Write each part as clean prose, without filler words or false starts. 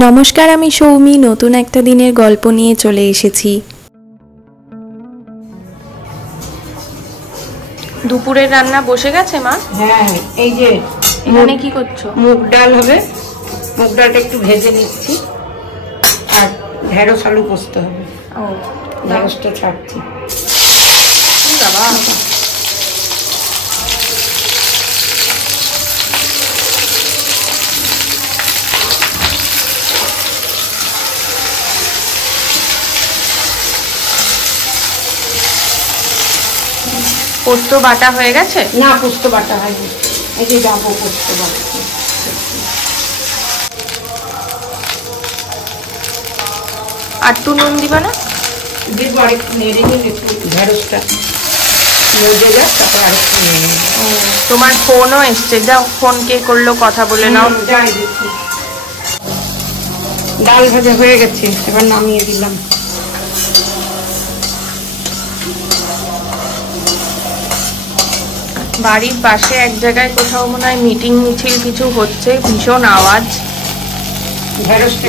নমস্কার, আমি সৌমি নতুন একটা দিনের গল্প নিয়ে চলে এসেছি। দুপুরের রান্না বসে গেছে মা? হ্যাঁ, এই যে এখানে কি করছো? মুগ ডাল হবে, মুগ ডালটা একটু ভেজে নিচ্ছি আর ঢেঁড়স আলু পোস্ত হবে। ও, ঢেঁড়সটা ছাড়ছি। বাবা, পোস্ত বাটা হয়ে গেছে? না, পোস্ত বাটা হয়নি, এই যে যাবো পোস্ত বাটা। আর একটু নুন দিবা না? দেবো, আরেকটু নেড়ে নিন, একটু ঢেঁড়সটা মজে যাক, তারপর আরেকটু নেড়ে নিন। তোমার ফোনও এসছে, যাও ফোন কে করলো কথা বলে নাও। যাই দেখি। ডাল ভাজা হয়ে গেছে, এবার নামিয়ে দিলাম। বাড়ির পাশে এক জায়গায় কোথাও মনে হয় মিটিং মিছিল কিছু হচ্ছে, ভীষণ আওয়াজ। ঢেঁড়সটা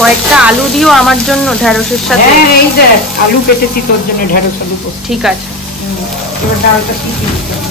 কয়েকটা আলু দিও আমার জন্য ঢেঁড়সের সাথে। হ্যাঁ, এই দেখ আলু কেটেছি তোর জন্য, ঢেঁড়স আলু পোস্ত। ঠিক আছে। এবার ডালটা শিখে দিতে হবে।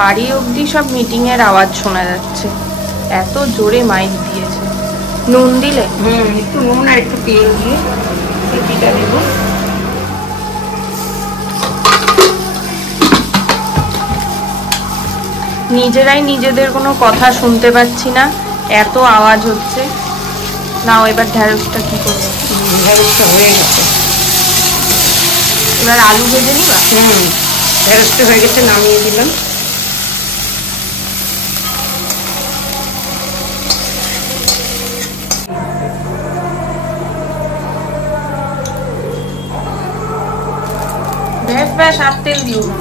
বাড়ি অবধি সব মিটিং এর আওয়াজ শোনা যাচ্ছে, এত জোরে মাইক দিয়েছে। নুন দিলে? একটু নুন আর একটু তেল দিয়ে রুটিটা দেবো। নিজেরাই নিজেদের কোনো কথা শুনতে পাচ্ছি না, এত আওয়াজ হচ্ছে। নাও এবার ঢেঁড়সটা কি করবো? ঢেঁড়সটা হয়ে গেছে, এবার আলু ভেজে নিবা? ঢেঁড়সটা হয়ে গেছে, নামিয়ে দিলাম। ব্যাস ব্যাস, আর তেল দিও না।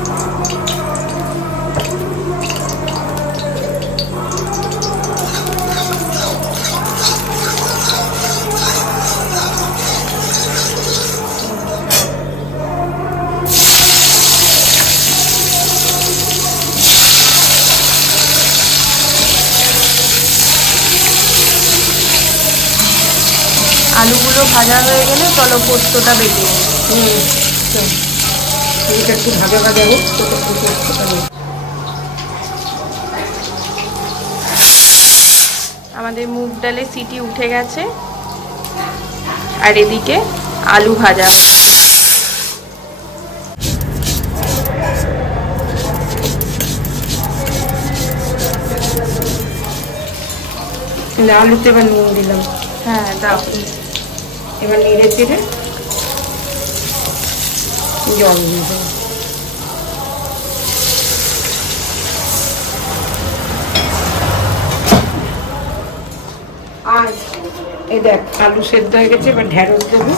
আলুগুলো ভাজা হয়ে গেলে চলো পোস্তটা বেটে নিই। এটা একটু ভাজা ভাজা হোক, ততক্ষণ পোস্তটা নেই। আমাদের মুগ ডালে সিটি উঠে গেছে, আর এদিকে আলু ভাজা। আলুতে এবার নুন দিলাম। হ্যাঁ দাও। এবার নেড়ে চেড়ে জল দিয়ে দেবো। আর এই দেখ আলু সেদ্ধ হয়ে গেছে, এবার ঢেঁড়স দেবো,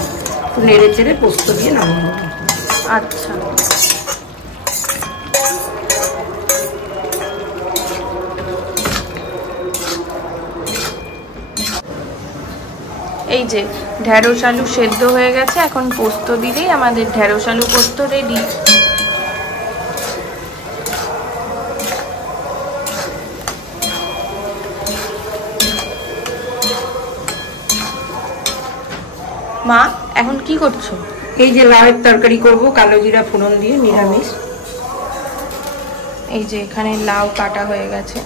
নেড়ে চেড়ে পোস্ত দিয়ে নামিয়ে দেবো। আচ্ছা, এই যে ঢেঁড়স আলু সেদ্ধ হয়ে গেছে, এখন পোস্ত দিলেই আমাদের ঢেঁড়স আলু পোস্ত রেডি। মা এখন কি করছো? এই যে লাউয়ের তরকারি করব, কালো জিরা ফোড়ন দিয়ে, নিরামিষ। এই যে এখানে লাউ কাটা হয়ে গেছে।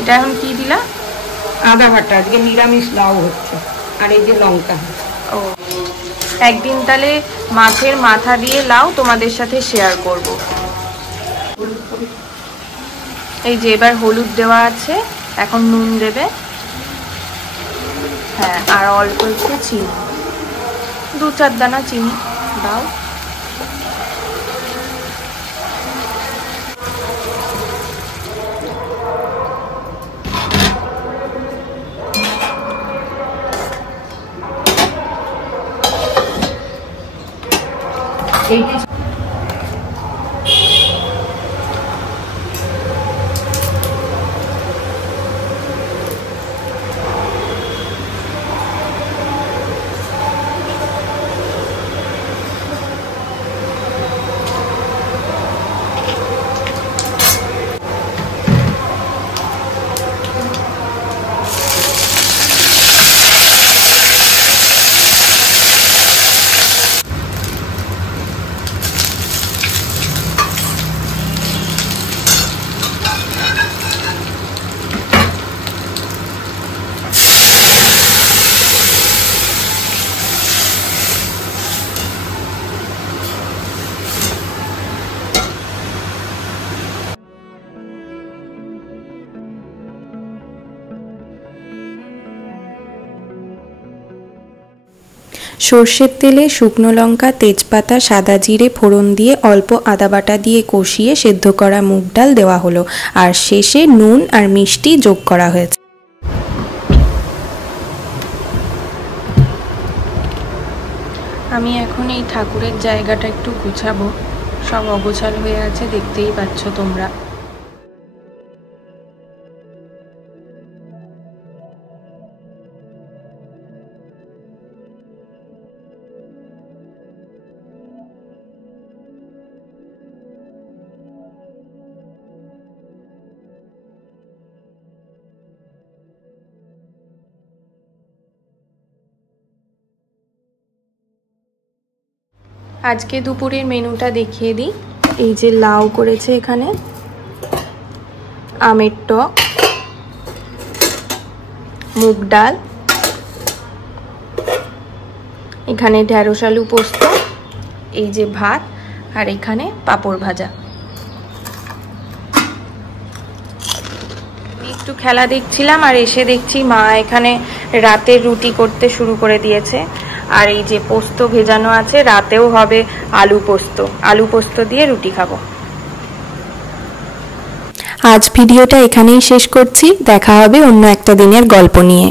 এটা এখন কি দিলা? আদা বাটা, আজকে নিরামিষ লাউ হচ্ছে, আর এই যে লঙ্কা। ও, একদিন তাহলে মাছের মাথা দিয়ে লাউ তোমাদের সাথে শেয়ার করব। এই যে এবার হলুদ দেওয়া আছে, এখন নুন দেবে। হ্যাঁ, আর অল্প একটু চিনি, 2-4 দানা চিনি দাও। সর্ষের তেলে শুকনো লঙ্কা, তেজপাতা, সাদা জিরে ফোড়ন দিয়ে অল্প আদা বাটা দিয়ে কষিয়ে সেদ্ধ করা মুগ ডাল দেওয়া হলো, আর শেষে নুন আর মিষ্টি যোগ করা হয়েছে। আমি এখন এই ঠাকুরের জায়গাটা একটু গুছাবো, সব অগোছাল হয়ে আছে, দেখতেই পাচ্ছ তোমরা। আজকে দুপুরের মেনুটা দেখিয়ে দিই। এই যে লাউ করেছে এখানে, আমের টক, মুগ ডাল, এখানে ঢেঁড়স আলু পোস্ত, এই যে ভাত, আর এখানে পাঁপড় ভাজা। আমি একটু খেলা দেখছিলাম আর এসে দেখছি মা এখানে রাতের রুটি করতে শুরু করে দিয়েছে। আর এই যে পোস্ত ভেজানো আছে, রাতেও হবে আলু পোস্ত দিয়ে রুটি খাবো। আজ ভিডিওটা এখানেই শেষ করছি, দেখা হবে অন্য একটা দিনের গল্প নিয়ে।